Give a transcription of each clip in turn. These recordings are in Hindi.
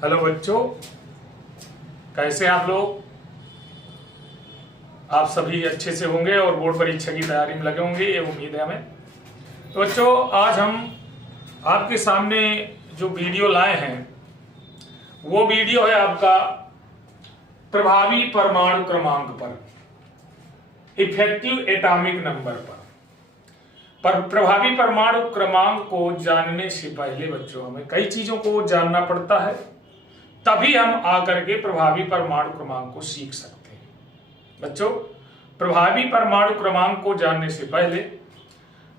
हेलो बच्चों, कैसे आप लोग? आप सभी अच्छे से होंगे और बोर्ड परीक्षा की तैयारी में लगे होंगे, ये उम्मीद है हमें। तो बच्चों, आज हम आपके सामने जो वीडियो लाए हैं वो वीडियो है आपका प्रभावी परमाणु क्रमांक पर, इफेक्टिव एटॉमिक नंबर पर प्रभावी परमाणु क्रमांक को जानने से पहले बच्चों हमें कई चीजों को जानना पड़ता है, तभी हम आकर के प्रभावी परमाणु क्रमांक को सीख सकते हैं। बच्चों, प्रभावी परमाणु क्रमांक को जानने से पहले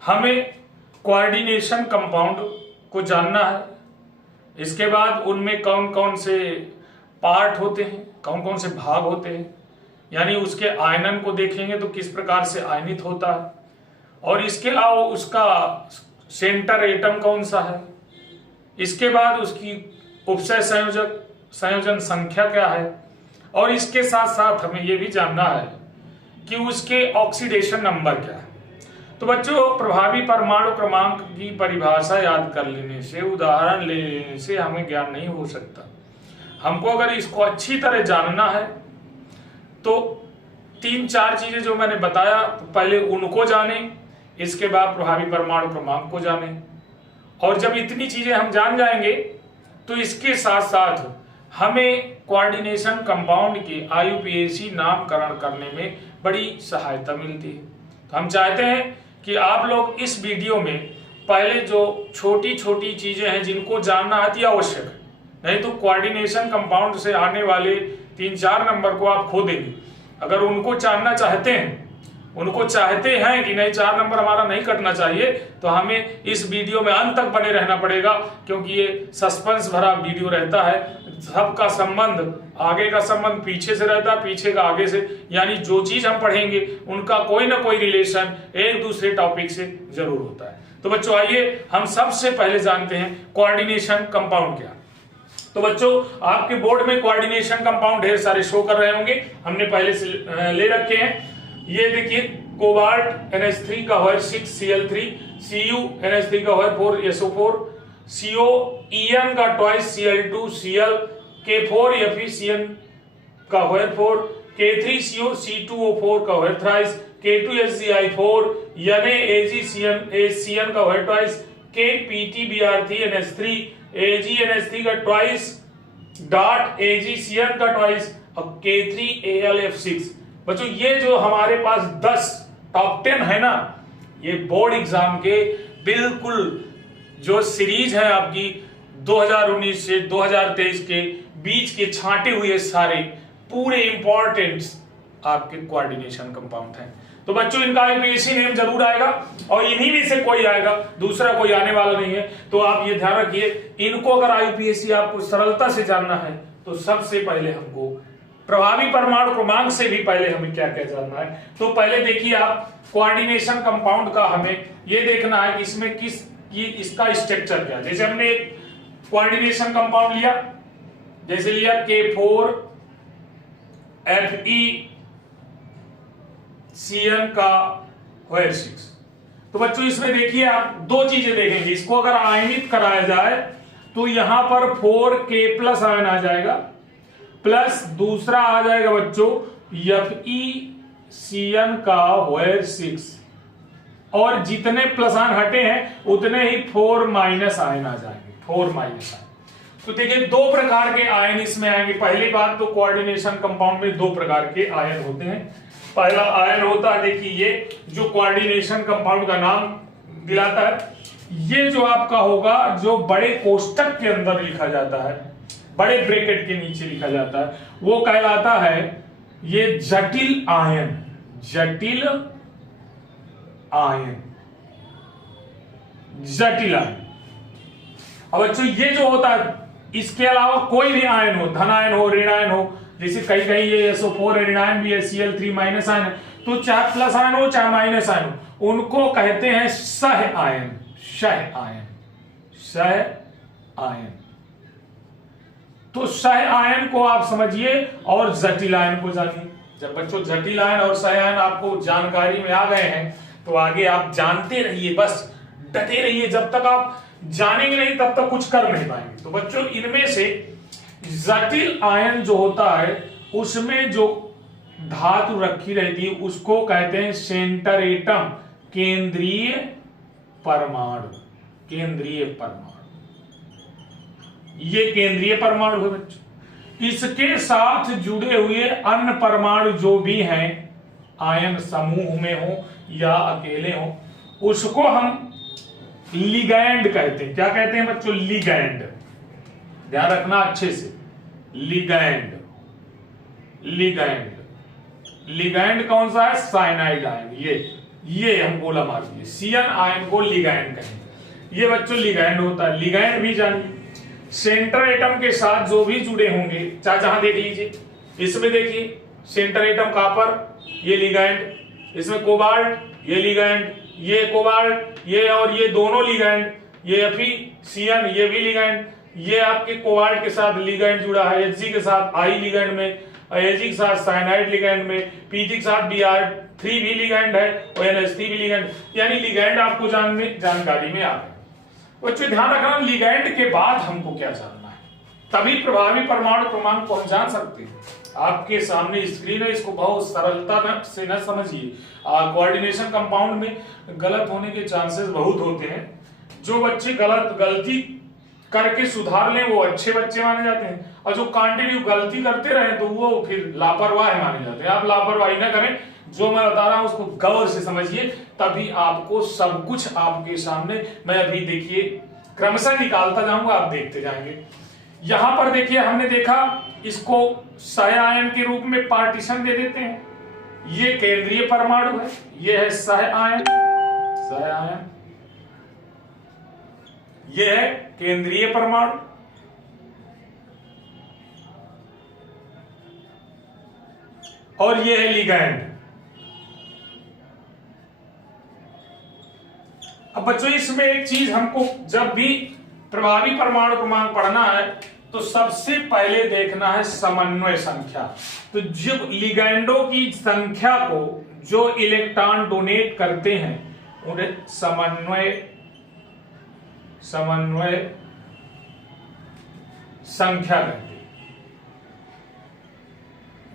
हमें कोऑर्डिनेशन कंपाउंड को जानना है। इसके बाद उनमें कौन कौन से पार्ट होते हैं, कौन कौन से भाग होते हैं, यानी उसके आयनन को देखेंगे तो किस प्रकार से आयनित होता है, और इसके अलावा उसका सेंटर एटम कौन सा है। इसके बाद उसकी उपसय संयोजन संख्या क्या है, और इसके साथ साथ हमें यह भी जानना है कि उसके ऑक्सीडेशन नंबर क्या है। तो बच्चों, प्रभावी परमाणु क्रमांक की परिभाषा याद कर लेने से, उदाहरण ले लेने से हमें ज्ञान नहीं हो सकता। हमको अगर इसको अच्छी तरह जानना है तो 3-4 चीजें जो मैंने बताया, तो पहले उनको जाने, इसके बाद प्रभावी परमाणु क्रमांक को जाने, और जब इतनी चीजें हम जान जाएंगे तो इसके साथ साथ हमें कोऑर्डिनेशन कंपाउंड के IUPAC नामकरण करने में बड़ी सहायता मिलती है। तो हम चाहते हैं कि आप लोग इस वीडियो में पहले जो छोटी छोटी चीजें हैं जिनको जानना अति आवश्यक है, नहीं तो कोऑर्डिनेशन कंपाउंड से आने वाले 3-4 नंबर को आप खो देंगे। अगर उनको जानना चाहते हैं, उनको चाहते हैं कि नहीं 4 नंबर हमारा नहीं कटना चाहिए, तो हमें इस वीडियो में अंत तक बने रहना पड़ेगा, क्योंकि ये सस्पेंस भरा वीडियो रहता है। सबका संबंध, आगे का संबंध पीछे से रहता है, पीछे का आगे से, यानी जो चीज हम पढ़ेंगे उनका कोई ना कोई रिलेशन एक दूसरे टॉपिक से जरूर होता है। तो बच्चों, आइए हम सबसे पहले जानते हैं कोऑर्डिनेशन कंपाउंड क्या। तो बच्चों, आपके बोर्ड में कोऑर्डिनेशन कंपाउंड ढेर सारे शो कर रहे होंगे, हमने पहले से ले रखे हैं। ये देखिए, कोबाल्ट NH3 का होयर 6Cl3, Cu NH3 का होयर 4SO4, CO En का ट्वाइस Cl2Cl, K4 FeCN का होयर 4, K3CO C2O4 का होयर थ्राइस, K2SgI4, NaAgCN का होयर ट्वाइस, KPTBr3 NH3, AgNH3 का ट्वाइस, डॉट AgCN का ट्वाइस, और K3AlF6। बच्चों, ये जो हमारे पास 10 टॉप 10 है ना, ये बोर्ड एग्जाम के बिल्कुल जो सीरीज है आपकी 2019 से 2023 के बीच के छांटे हुए सारे पूरे इंपॉर्टेंट आपके कोऑर्डिनेशन कंपाउंड हैं। तो बच्चों, इनका IUPAC नेम जरूर आएगा, और इन्हीं में से कोई आएगा, दूसरा कोई आने वाला नहीं है। तो आप ये ध्यान रखिए, इनको अगर IUPAC आपको सरलता से जानना है तो सबसे पहले हमको प्रभावी परमाणु क्रमांक से भी पहले हमें क्या क्या जानना है। तो पहले देखिए, आप कोऑर्डिनेशन कंपाउंड का हमें ये देखना है कि इसमें इसका स्ट्रक्चर क्या है। जैसे हमने एक कोऑर्डिनेशन कंपाउंड लिया, जैसे लिया K4 FeCN का होयर 6। तो बच्चों, इसमें देखिए आप दो चीजें देखेंगे। इसको अगर आयनित कराया जाए तो यहां पर 4K+ आयन आ जाएगा, प्लस दूसरा आ जाएगा बच्चों FeCN का होयर 6, और जितने प्लस आयन हटे हैं उतने ही 4- आयन आ जाएंगे, 4- आयन। तो देखिए, 2 प्रकार के आयन इसमें आएंगे। पहली बात तो कोऑर्डिनेशन कंपाउंड में 2 प्रकार के आयन होते हैं। पहला आयन होता है, देखिए ये जो कोऑर्डिनेशन कंपाउंड का नाम दिलाता है, ये जो आपका होगा, जो बड़े कोष्टक के अंदर लिखा जाता है, बड़े ब्रैकेट के नीचे लिखा जाता है, वो कहलाता है ये जटिल आयन। जटिल आयन, जटिल आयन। अब बच्चों, ये जो होता है, इसके अलावा कोई भी आयन हो, धन आयन हो, ऋण आयन हो, जैसे कहीं कहीं ये SO4 ऋण आयन भी है, Cl3 माइनस आयन है, तो चाहे प्लस आयन हो चाहे माइनस आयन हो, उनको कहते हैं सह आयन। सह आयन, सह आयन। तो सह आयन को आप समझिए और जटिल आयन को जानिए। जब बच्चों जटिल आयन और सह आयन आपको जानकारी में आ गए हैं तो आगे आप जानते रहिए, बस डटे रहिए। जब तक आप जानेंगे नहीं तब तक कुछ कर नहीं पाएंगे। तो बच्चों, इनमें से जटिल आयन जो होता है उसमें जो धातु रखी रहती है उसको कहते हैं सेंटर एटम, केंद्रीय परमाणु। केंद्रीय परमाणु, ये केंद्रीय परमाणु है बच्चों। इसके साथ जुड़े हुए अन्य परमाणु जो भी हैं, आयन समूह में हो या अकेले हो, उसको हम लिगैंड कहते हैं। क्या कहते हैं बच्चों? लिगैंड। ध्यान रखना अच्छे से, लिगैंड। लिगैंड, लिगैंड कौन सा है? Cyanide ion. ये हम गोला मार दिए, सियन आयन को लिगैंड कहेंगे। ये बच्चों लिगैंड होता है। लिगैंड भी जानिए, सेंटर एटम के साथ जो भी जुड़े होंगे, चाहे जहां देख लीजिए, इसमें देखिए सेंटर एटम कॉपर, ये लिगैंड, इसमें कोबाल्ट, ये लिगैंड, ये कोबाल्ट, ये और ये दोनों लिगैंड, ये सियन, ये भी लिगैंड, ये आपके कोबाल्ट के साथ लिगैंड जुड़ा है, Hg के साथ आई लिगैंड में, Ag के साथ साइनाइड लिगैंड में, Pg के साथ Br3 भी लिगैंड है और NH3 भी लिगैंड। यानी लिगैंड आपको जानकारी में आ गए। बच्चों ध्यान रखना, लिगैंड के बाद हमको क्या जानना है, तभी प्रभावी परमाणु क्रमांक को हम जान सकते हैं। आपके सामने स्क्रीन है, इसको बहुत सरलता से न समझिए। कोऑर्डिनेशन कंपाउंड में गलत होने के चांसेस बहुत होते हैं। जो बच्चे गलती करके सुधार लें वो अच्छे बच्चे माने जाते हैं, और जो कंटिन्यू गलती करते रहे तो वो फिर लापरवाह माने जाते हैं। आप लापरवाही ना करें, जो मैं बता रहा हूं उसको गौर से समझिए, तभी आपको सब कुछ आपके सामने, मैं अभी देखिए क्रमशः निकालता जाऊंगा, आप देखते जाएंगे। यहां पर देखिए हमने देखा, इसको सह आयन के रूप में पार्टीशन दे देते हैं। ये केंद्रीय परमाणु है, ये है सह आयन, सह आयन, ये है केंद्रीय परमाणु, और ये है लिगैंड। अब बच्चों इसमें एक चीज हमको, जब भी प्रभावी परमाणु क्रमांक पढ़ना है तो सबसे पहले देखना है समन्वय संख्या। तो जब लिगैंडों की संख्या को जो इलेक्ट्रॉन डोनेट करते हैं उन्हें समन्वय संख्या कहते हैं,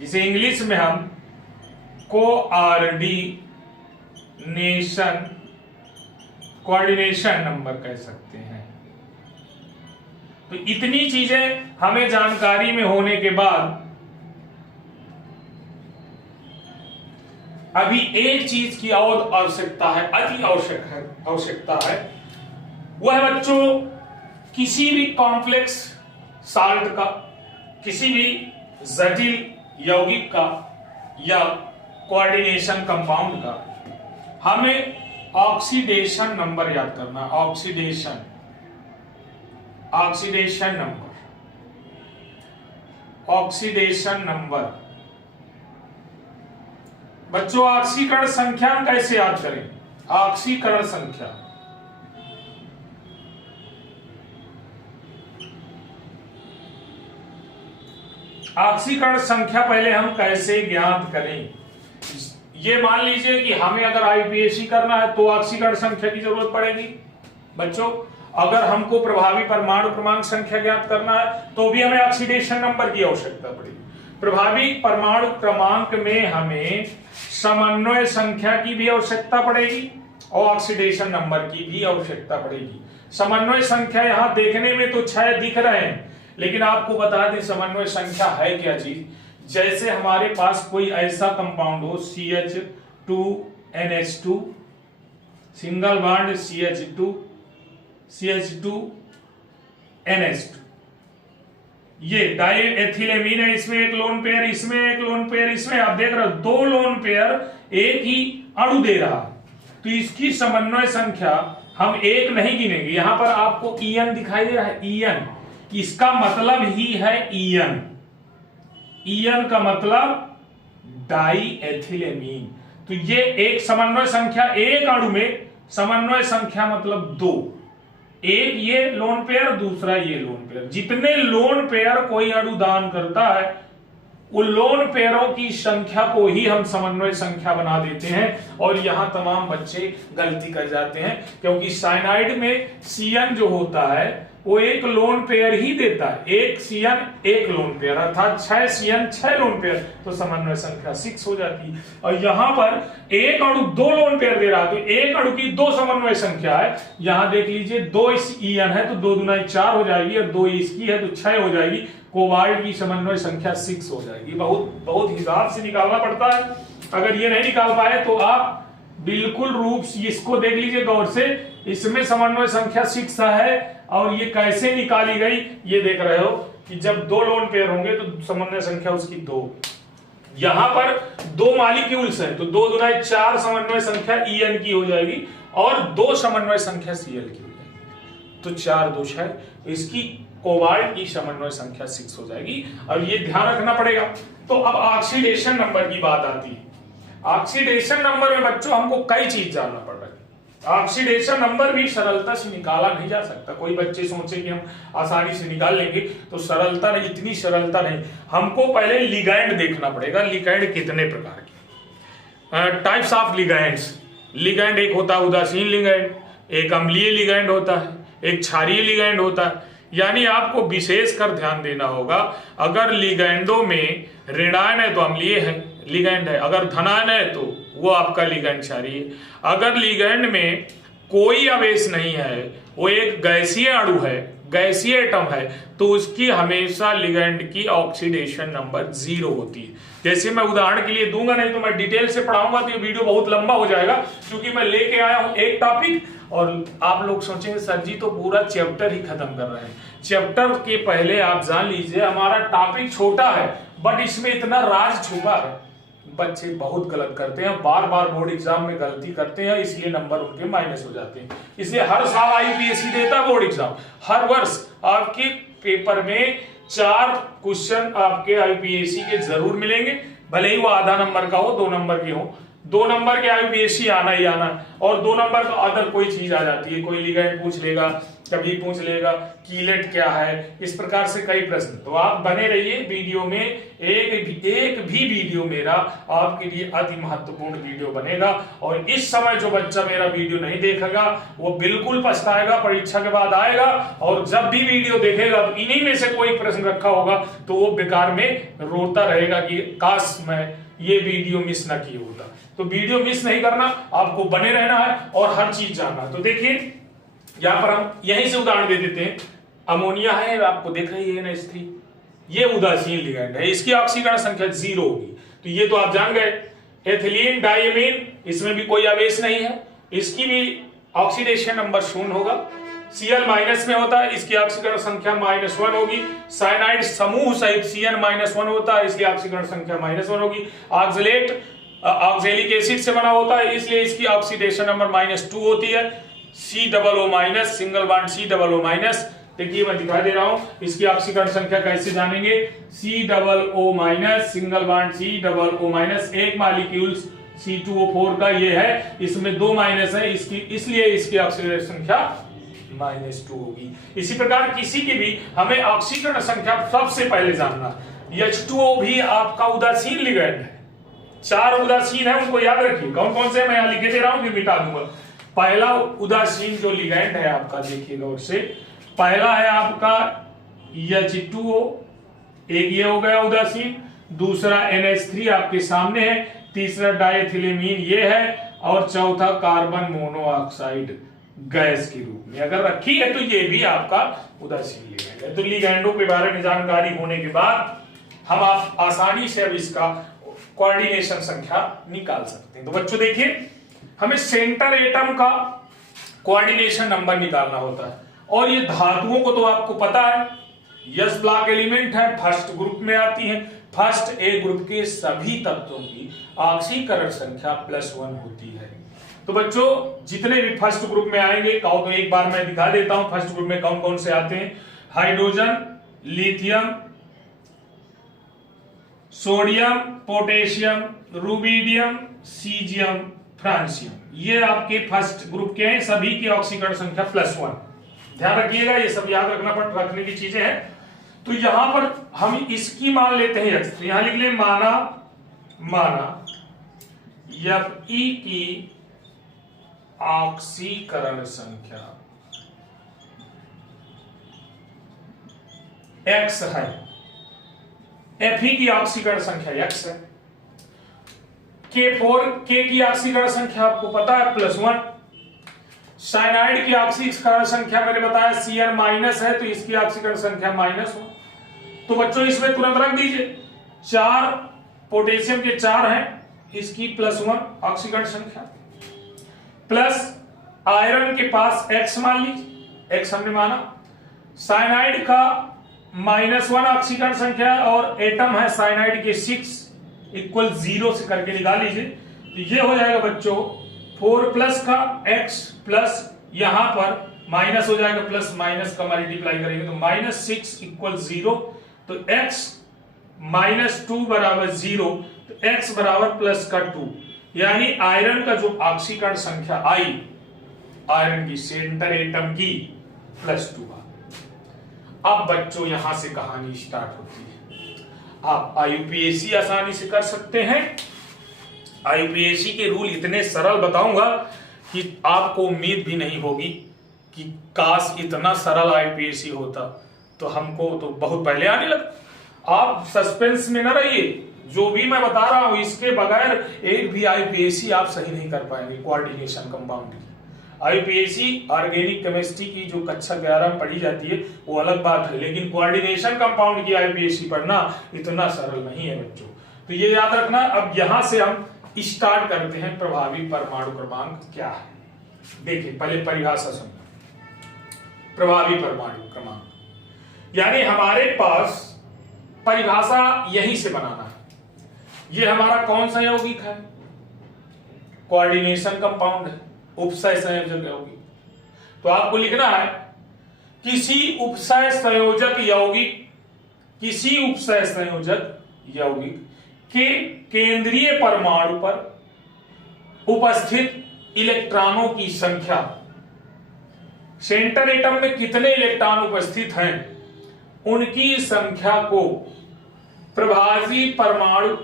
जिसे इंग्लिश में हम कोऑर्डिनेशन नंबर कह सकते हैं। तो इतनी चीजें हमें जानकारी में होने के बाद अभी एक चीज की और आवश्यकता है, अति आवश्यकता है। वह है बच्चों किसी भी कॉम्प्लेक्स साल्ट का, किसी भी जटिल यौगिक का या कोऑर्डिनेशन कंपाउंड का हमें ऑक्सीडेशन नंबर याद करना। Oxidation number. बच्चों ऑक्सीकरण संख्या कैसे याद करें? ऑक्सीकरण संख्या पहले हम कैसे ज्ञात करें? ये मान लीजिए कि हमें अगर आईपीएसी करना है तो ऑक्सीकरण संख्या की जरूरत पड़ेगी। बच्चों अगर हमको प्रभावी परमाणु क्रमांक संख्या ज्ञात करना है तो भी हमें ऑक्सीडेशन नंबर की आवश्यकता पड़ेगी। प्रभावी परमाणु क्रमांक में हमें समन्वय संख्या की भी आवश्यकता पड़ेगी और ऑक्सीडेशन नंबर की भी आवश्यकता पड़ेगी। समन्वय संख्या यहां देखने में तो 6 दिख रहे हैं, लेकिन आपको बता दें समन्वय संख्या है क्या चीज। जैसे हमारे पास कोई ऐसा कंपाउंड हो CH2NH2 सिंगल बॉन्ड CH2NH2, ये डाई एथिलेमीन है, इसमें एक लोन पेयर, इसमें एक लोन पेयर, इसमें आप देख रहे हो 2 लोन पेयर एक ही अणु दे रहा है, तो इसकी समन्वय संख्या हम 1 नहीं गिनेंगे। यहां पर आपको ईएन दिखाई दे रहा है, ईएन, इसका मतलब ही है ईएन। ईएन का मतलब डाई एथिलेमीन। तो ये एक समन्वय संख्या, एक अणु में समन्वय संख्या मतलब 2, एक ये लोन पेयर, दूसरा ये लोन पेयर। जितने लोन पेयर कोई अणु दान करता है उन लोन पेयरों की संख्या को ही हम समन्वय संख्या बना देते हैं। और यहां तमाम बच्चे गलती कर जाते हैं, क्योंकि साइनाइड में Cn जो होता है वो एक लोन पेयर ही देता है, एक CN एक लोन पेयर, अर्थात 6 CN 6 लोन पेयर, तो समन्वय संख्या 6 हो जाती है। और यहाँ पर एक अणु 2 लोन पेयर दे रहा है, तो एक अणु की 2 समन्वय संख्या है। यहाँ देख लीजिए 2 इस EN है तो 2 दूना 4 हो जाएगी, और 2 इसकी है तो 6 हो जाएगी। कोबाल्ट की समन्वय संख्या 6 हो जाएगी। बहुत हिसाब से निकालना पड़ता है। अगर ये नहीं निकाल पाए तो आप बिल्कुल रूप इसको देख लीजिए गौर से, इसमें समन्वय संख्या 6 है और ये कैसे निकाली गई ये देख रहे हो कि जब 2 लोन पेयर होंगे तो समन्वय संख्या उसकी 2। यहां पर 2 मॉलिक्यूल्स हैं तो 2 दूना 4 समन्वय संख्या EN की हो जाएगी और 2 समन्वय संख्या Cl की हो जाएगी, तो 4 2 6, इसकी कोबाल्ट की समन्वय संख्या 6 हो जाएगी। अब ये ध्यान रखना पड़ेगा। तो अब ऑक्सीडेशन नंबर की बात आती है। ऑक्सीडेशन नंबर में बच्चों हमको कई चीज जानना पड़ रहा है। ऑक्सीडेशन नंबर भी सरलता से निकाला नहीं जा सकता। कोई बच्चे सोचे कि हम आसानी से निकाल लेंगे, तो सरलता नहीं, इतनी सरलता नहीं। हमको पहले लिगैंड देखना पड़ेगा। लिगैंड कितने प्रकार के, टाइप्स ऑफ लिगैंड्स। लिगैंड एक होता है उदासीन लिगैंड, एक अम्लीय लिगैंड होता है, एक क्षारीय लिगैंड होता है। यानी आपको विशेष कर ध्यान देना होगा। अगर लिगैंडों में ऋणायन है तो अम्लीय है लिगैंड है, अगर धनायन है तो वो आपका लिगैंड क्षारीय है। अगर लिगैंड में कोई आवेश नहीं है, वो एक गैसीय अणु है, गैसीय एटम है, तो उसकी हमेशा लिगैंड की ऑक्सीडेशन नंबर 0 होती है। जैसे मैं उदाहरण के लिए दूंगा, नहीं तो मैं डिटेल से पढ़ाऊंगा तो ये वीडियो बहुत लंबा हो जाएगा, क्योंकि मैं लेके आया हूं एक टॉपिक और आप लोग सोचेंगे सर जी तो पूरा चैप्टर ही खत्म कर रहे हैं। चैप्टर के पहले आप जान लीजिए हमारा टॉपिक छोटा है, बट इसमें इतना राज छुपा है। बच्चे बहुत गलत करते हैं, बार बार बोर्ड एग्जाम में गलती करते हैं, इसलिए नंबर उनके माइनस हो जाते हैं। इसलिए हर साल IUPAC देता है बोर्ड एग्जाम। हर वर्ष आपके पेपर में 4 क्वेश्चन आपके IUPAC के जरूर मिलेंगे, भले ही वो आधा नंबर का हो, 2 नंबर के हो। 2 नंबर के IUPAC आना ही आना, और 2 नंबर का अदर कोई चीज आ जाती है। कोई लिगैंड पूछ लेगा, कभी पूछ लेगा कीलेट क्या है, इस प्रकार से कई प्रश्न। तो आप बने रहिए वीडियो में, एक भी वीडियो मेरा आपके लिए अति महत्वपूर्ण वीडियो बनेगा। और इस समय जो बच्चा मेरा वीडियो नहीं देखेगा वो बिल्कुल पछताएगा, परीक्षा के बाद आएगा और जब भी वीडियो देखेगा तो इन्हीं में से कोई प्रश्न रखा होगा तो वो बेकार में रोता रहेगा कि काश मैं ये वीडियो मिस ना किया होता। तो वीडियो मिस नहीं करना, आपको बने रहना है और हर चीज जानना। तो देखिए यहां पर हम यहीं से उदाहरण दे देते हैं। अमोनिया है, आपको देख रही है NH3, ये उदासीन लिगैंड है, इसकी ऑक्सीकरण संख्या 0 होगी, तो ये तो आप जान गए। एथिलीन डायमीन, इसमें भी कोई आवेश नहीं है, इसकी भी ऑक्सीडेशन नंबर 0 होगा। Cl माइनस में होता है, इसकी ऑक्सीकरण संख्या -1 होगी। साइनाइड समूह सहित CN -1 होता है, इसकी ऑक्सीकरण संख्या -1 होगी। ऑक्सलेट ऑक्सैलिक एसिड से बना होता है, इसलिए इसकी ऑक्सीडेशन नंबर -2 होती है। COO- सिंगल बॉन्ड COO-, देखिए मैं दिखा दे रहा हूं, इसकी ऑक्सीकरण संख्या कैसे जानेंगे। COO- सिंगल बॉन्ड COO-, एक मॉलिक्यूल C2O4 का ये है, इसमें 2 माइनस है, इसलिए इसकी ऑक्सीकरण संख्या -2 होगी। इसी प्रकार किसी की भी हमें ऑक्सीकरण संख्या सबसे पहले जानना। H2O भी आपका उदासीन लिगैंड है, 4 उदासीन है, उनको याद रखिए। कौन कौन से मैं यहां लिखे दे रहा हूं, फिर मिटा दूंगा। पहला उदासीन जो लिगैंड है आपका, देखिएगा उससे पहला है आपका H2O, एक ये हो गया उदासीन। दूसरा NH3 आपके सामने है, तीसरा डाइथिलेमीन ये है, और चौथा कार्बन मोनोऑक्साइड गैस के रूप में अगर रखी है तो ये भी आपका उदासीन लिगैंड है। तो लिगैंडों के बारे में जानकारी होने के बाद हम आप आसानी से अब इसका कोऑर्डिनेशन संख्या निकाल सकते हैं। तो बच्चों देखिए, हमें सेंटर एटम का कोऑर्डिनेशन नंबर निकालना होता है, और ये धातुओं को तो आपको पता है यस ब्लॉक एलिमेंट है, फर्स्ट ग्रुप में आती है। फर्स्ट ए ग्रुप के सभी तत्वों की ऑक्सीकरण संख्या +1 होती है। तो बच्चों जितने भी फर्स्ट ग्रुप में आएंगे, कहो तो एक बार मैं दिखा देता हूं फर्स्ट ग्रुप में कौन कौन से आते हैं। Hydrogen, lithium, sodium, potassium, rubidium, caesium, francium, ये आपके फर्स्ट ग्रुप के हैं। सभी की ऑक्सीकरण संख्या +1। ध्यान रखिएगा, ये सब याद रखने की चीजें हैं। तो यहां पर हम इसकी मान लेते हैं X, यहां लिख ले माना Fe की ऑक्सीकरण संख्या x है, Fe की ऑक्सीकरण संख्या x है, K की ऑक्सीकरण संख्या आपको पता है +1, साइनाइड की ऑक्सीकरण संख्या मैंने बताया Cn माइनस है तो इसकी ऑक्सीकरण संख्या -1। तो बच्चों इसमें तुरंत रख दीजिए, 4 पोटेशियम के 4 हैं, इसकी +1 ऑक्सीकरण संख्या, प्लस आयरन के पास X मान लीजिए, X हमने माना, साइनाइड का -1 ऑक्सीकरण संख्या और एटम है साइनाइड के 6 इक्वल 0 से करके निकाल लीजिए। तो ये हो जाएगा बच्चों 4 प्लस का X प्लस यहां पर माइनस हो जाएगा, प्लस माइनस का मल्टीप्लाई करेंगे तो -6 इक्वल 0, तो x -2 बराबर 0, तो x बराबर +2, यानी आयरन का जो ऑक्सीकरण संख्या आई आयरन की सेंटर एटम की +2। अब बच्चों यहां से कहानी स्टार्ट होती है। आप IUPAC आसानी से कर सकते हैं। IUPAC के रूल इतने सरल बताऊंगा कि आपको उम्मीद भी नहीं होगी कि काश इतना सरल IUPAC होता तो हमको तो बहुत पहले आने लगा। आप सस्पेंस में न रहिए, जो भी मैं बता रहा हूं इसके बगैर एक भी IUPAC आप सही नहीं कर पाएंगे। कोऑर्डिनेशन कंपाउंड की IUPAC ऑर्गेनिक केमिस्ट्री की जो कक्षा 11 में पढ़ी जाती है वो अलग बात है, लेकिन कोऑर्डिनेशन कंपाउंड की IUPAC पढ़ना इतना सरल नहीं है बच्चों, तो ये याद रखना। अब यहां से हम स्टार्ट करते हैं, प्रभावी परमाणु क्रमांक क्या है। देखिए पहले परिभाषा समझो। प्रभावी परमाणु क्रमांक यानी हमारे पास परिभाषा यहीं से बनाना है। ये हमारा कौन सा यौगिक है? कोऑर्डिनेशन कंपाउंड है, उपसय संयोजक यौगिक। तो आपको लिखना है किसी उपसय संयोजक यौगिक के केंद्रीय परमाणु पर उपस्थित इलेक्ट्रॉनों की संख्या, सेंटर एटम में कितने इलेक्ट्रॉन उपस्थित हैं उनकी संख्या को प्रभावी परमाणु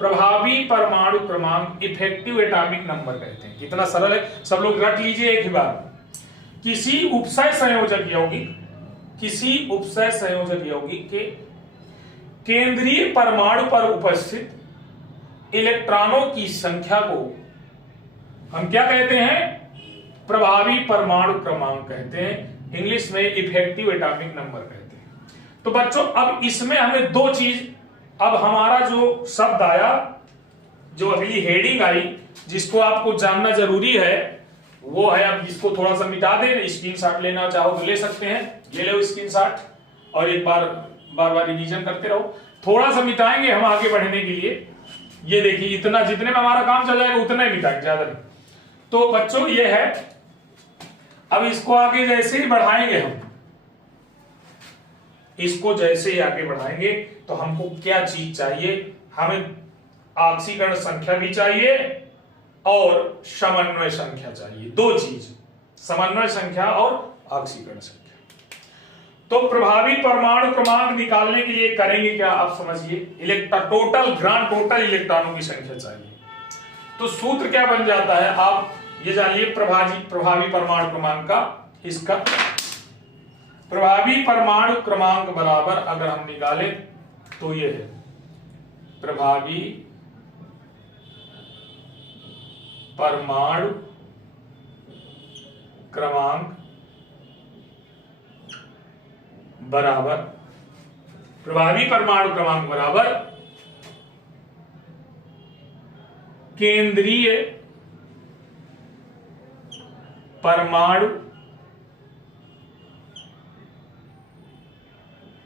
क्रमांक इफेक्टिव एटॉमिक नंबर कहते हैं। कितना सरल है, सब लोग रट लीजिए एक ही बार। किसी उपसय संयोजक यौगिक के केंद्रीय परमाणु पर उपस्थित इलेक्ट्रॉनों की संख्या को हम क्या कहते हैं? प्रभावी परमाणु क्रमांक कहते हैं, इंग्लिश में इफेक्टिव एटॉमिक नंबर कहते हैं। तो बच्चों अब इसमें हमें दो चीज, अब हमारा जो शब्द आया, जो अगली हेडिंग आई जिसको आपको जानना जरूरी है वो है, अब इसको थोड़ा सा मिटा दें, स्क्रीनशॉट लेना चाहो तो ले सकते हैं, ले लो स्क्रीनशॉट और एक बार रिवीजन करते रहो। थोड़ा सा मिटाएंगे हम आगे बढ़ने के लिए। ये देखिए इतना, जितने में हमारा काम चल जाएगा उतना ही मिटाएंगे, ज्यादा नहीं। तो बच्चों ये है, अब इसको आगे जैसे ही बढ़ाएंगे हम, इसको जैसे ही आगे बढ़ाएंगे तो हमको क्या चीज चाहिए? हमें ऑक्सीकरण संख्या भी चाहिए और समन्वय संख्या चाहिए, दो चीज, समन्वय संख्या और ऑक्सीकरण संख्या। तो प्रभावी परमाणु क्रमांक निकालने के लिए करेंगे क्या आप समझिए, टोटल इलेक्ट्रॉनों की संख्या चाहिए। तो सूत्र क्या बन जाता है आप ये जानिए, प्रभावी परमाणु क्रमांक का, इसका प्रभावी परमाणु क्रमांक बराबर अगर हम निकाले तो ये है प्रभावी परमाणु क्रमांक बराबर, प्रभावी परमाणु क्रमांक बराबर केंद्रीय परमाणु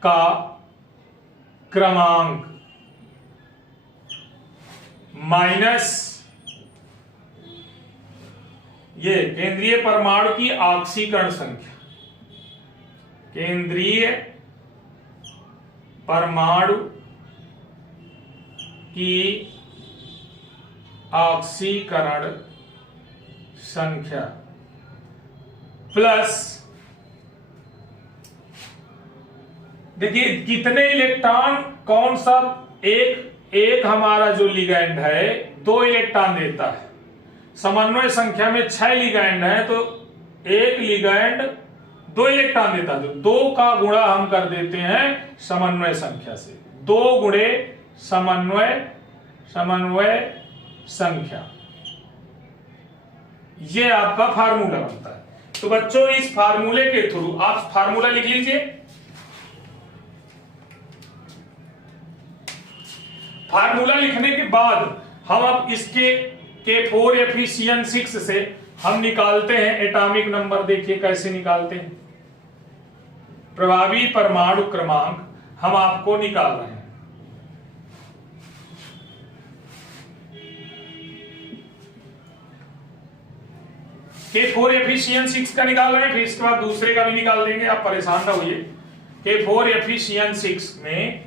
का क्रमांक माइनस ये केंद्रीय परमाणु की ऑक्सीकरण संख्या, केंद्रीय परमाणु की ऑक्सीकरण संख्या प्लस, देखिए कितने इलेक्ट्रॉन, कौन सा, एक हमारा जो लिगैंड है 2 इलेक्ट्रॉन देता है, समन्वय संख्या में 6 लिगैंड है तो एक लिगैंड 2 इलेक्ट्रॉन देता है, तो 2 का गुणा हम कर देते हैं समन्वय संख्या से, 2 गुणे समन्वय संख्या, ये आपका फार्मूला बनता है। तो बच्चों इस फार्मूले के थ्रू आप फार्मूला लिख लीजिए। फार्मूला लिखने के बाद हम अब इसके K4Fe6 से हम निकालते हैं एटॉमिक नंबर। देखिए कैसे निकालते हैं, प्रभावी परमाणु क्रमांक हम आपको निकाल रहे हैं। K4Fe6 का निकाल रहे हैं, फिर इसके बाद दूसरे का भी निकाल देंगे, आप परेशान ना होइए। K4Fe6 में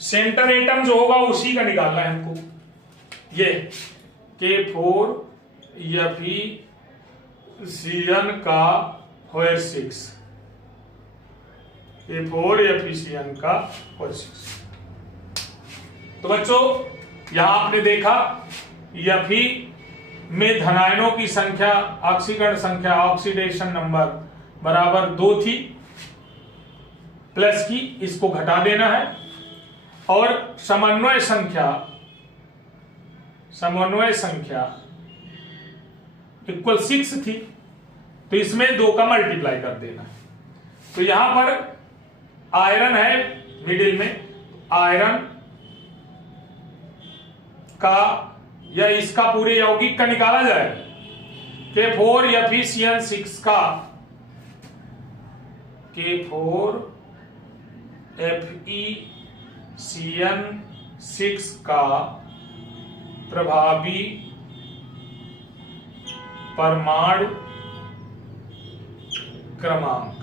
सेंटर एटम जो होगा उसी का निकालना है हमको। ये K4Fe का होयर 6, K4Fe का होयर 6। तो बच्चों यहां आपने देखा Fe में धनायनों की संख्या, ऑक्सीकरण संख्या, ऑक्सीडेशन नंबर बराबर 2 थी, प्लस की इसको घटा देना है, और समन्वय संख्या इक्वल 6 थी, तो इसमें 2 का मल्टीप्लाई कर देना है। तो यहां पर आयरन है मिडिल में, आयरन का या इसका पूरे यौगिक का निकाला जाए। K4Fe6 का K4Fe6 का प्रभावी परमाणु क्रमांक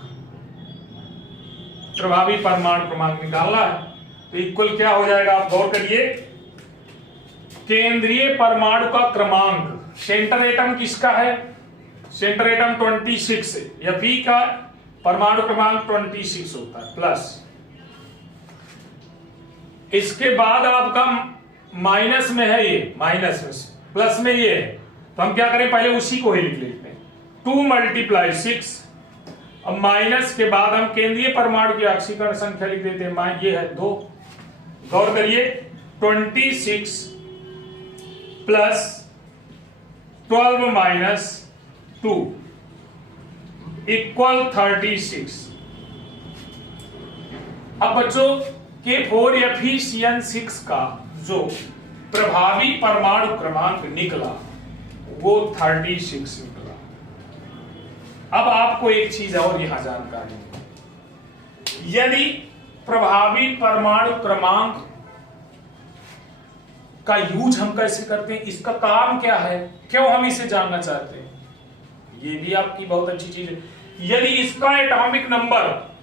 निकालना है। तो इक्वल क्या हो जाएगा, आप गौर करिए, केंद्रीय परमाणु का क्रमांक, सेंटर एटम किसका है, सेंटर एटम 26 है, Fe का परमाणु क्रमांक 26 होता है, प्लस इसके बाद आपका माइनस में है, ये माइनस में, प्लस में ये है, तो हम क्या करें, पहले उसी को ही लिख लेते हैं, 2 × 6। अब माइनस के बाद हम केंद्रीय परमाणु की ऑक्सीकरण संख्या लिख देते हैं, ये है 2। गौर करिए, 26 प्लस 12 - 2 इक्वल 36। अब बच्चों K4Fe6 का जो प्रभावी परमाणु क्रमांक निकला वो 36 निकला। अब आपको एक चीज और यहां जानकारी, यदि प्रभावी परमाणु क्रमांक का यूज हम कैसे करते हैं, इसका काम क्या है, क्यों हम इसे जानना चाहते हैं, ये भी आपकी बहुत अच्छी चीज है। यदि इसका एटॉमिक नंबर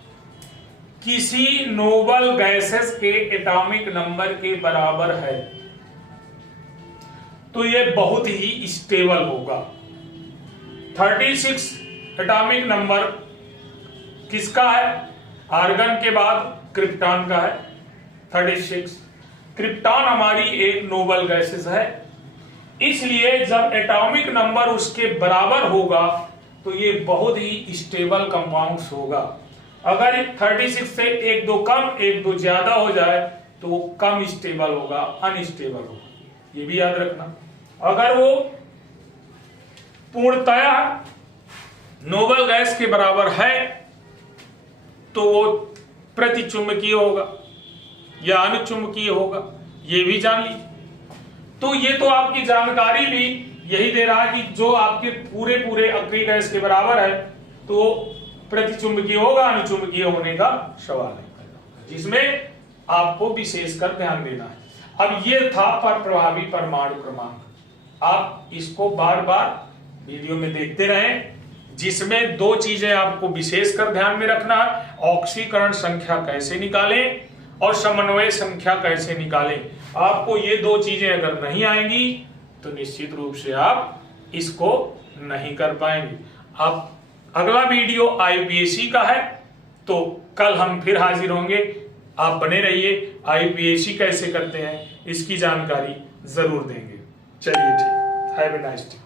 किसी नोबल गैसेस के एटॉमिक नंबर के बराबर है तो यह बहुत ही स्टेबल होगा। 36 एटॉमिक नंबर किसका है, आर्गन के बाद क्रिप्टॉन का है 36। क्रिप्टॉन हमारी एक नोबल गैसेस है, इसलिए जब एटॉमिक नंबर उसके बराबर होगा तो ये बहुत ही स्टेबल कंपाउंड्स होगा। अगर 36 से 1-2 कम 1-2 ज्यादा हो जाए तो वो कम स्टेबल होगा, अनस्टेबल होगा, ये भी याद रखना। अगर वो पूर्णतया नोबल गैस के बराबर है तो वो प्रतिचुंबकीय होगा या अनुचुंबकीय होगा, ये भी जान लीजिए। तो ये तो आपकी जानकारी भी यही दे रहा है कि जो आपके पूरे अक्रिय गैस के बराबर है तो प्रतिचुंबकीय होगा, अनुचुंबकीय होने का सवाल है, जिसमें आपको विशेषकर ध्यान देना है। अब ये था प्रभावी परमाणु क्रमांक, आप इसको बार बार वीडियो में देखते रहें, जिसमें 2 चीजें आपको विशेषकर ध्यान में रखना है, ऑक्सीकरण संख्या कैसे निकालें और समन्वय संख्या कैसे निकालें। आपको ये 2 चीजें अगर नहीं आएंगी तो निश्चित रूप से आप इसको नहीं कर पाएंगे। आप अगला वीडियो IUPAC का है, तो कल हम फिर हाजिर होंगे। आप बने रहिए, IUPAC कैसे करते हैं इसकी जानकारी जरूर देंगे। चलिए ठीक, हैव ए नाइस डे।